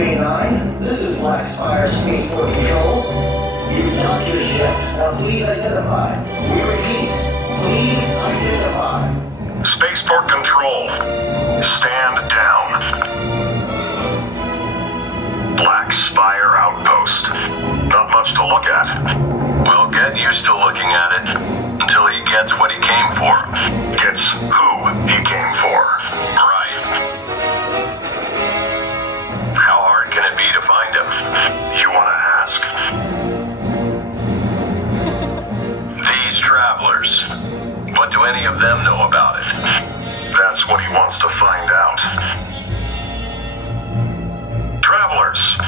A9, this is Black Spire Spaceport Control. You've docked your ship. Now please identify. We repeat, please identify. Spaceport Control, stand down. Black Spire Outpost. Not much to look at. Well, get used to looking at it until he gets what he came for. Gets who he came for. Right. How hard can it be to find him? You want to ask? These travelers. What do any of them know about it? That's what he wants to find out. Travelers,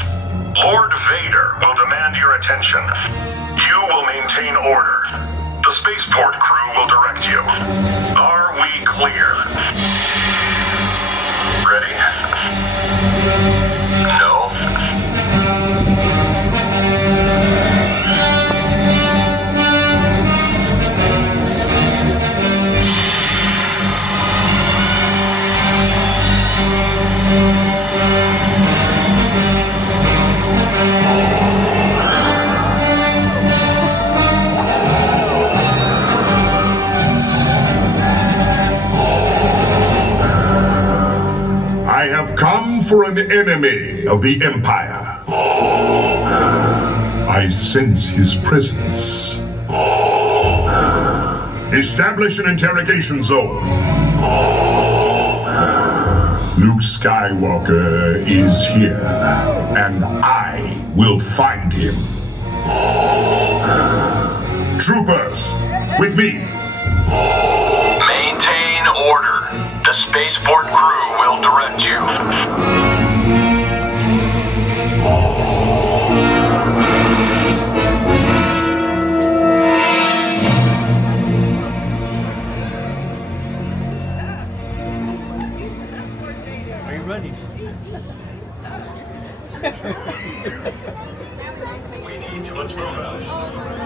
Lord Vader will demand your attention. You will maintain order. The spaceport crew will direct you. Are we clear? Ready? No? I have come for an enemy of the Empire. I sense his presence. Establish an interrogation zone. Luke Skywalker is here, and I will find him. Troopers, with me. Maintain order. The spaceport crew will direct you. Are you ready? Let's move out.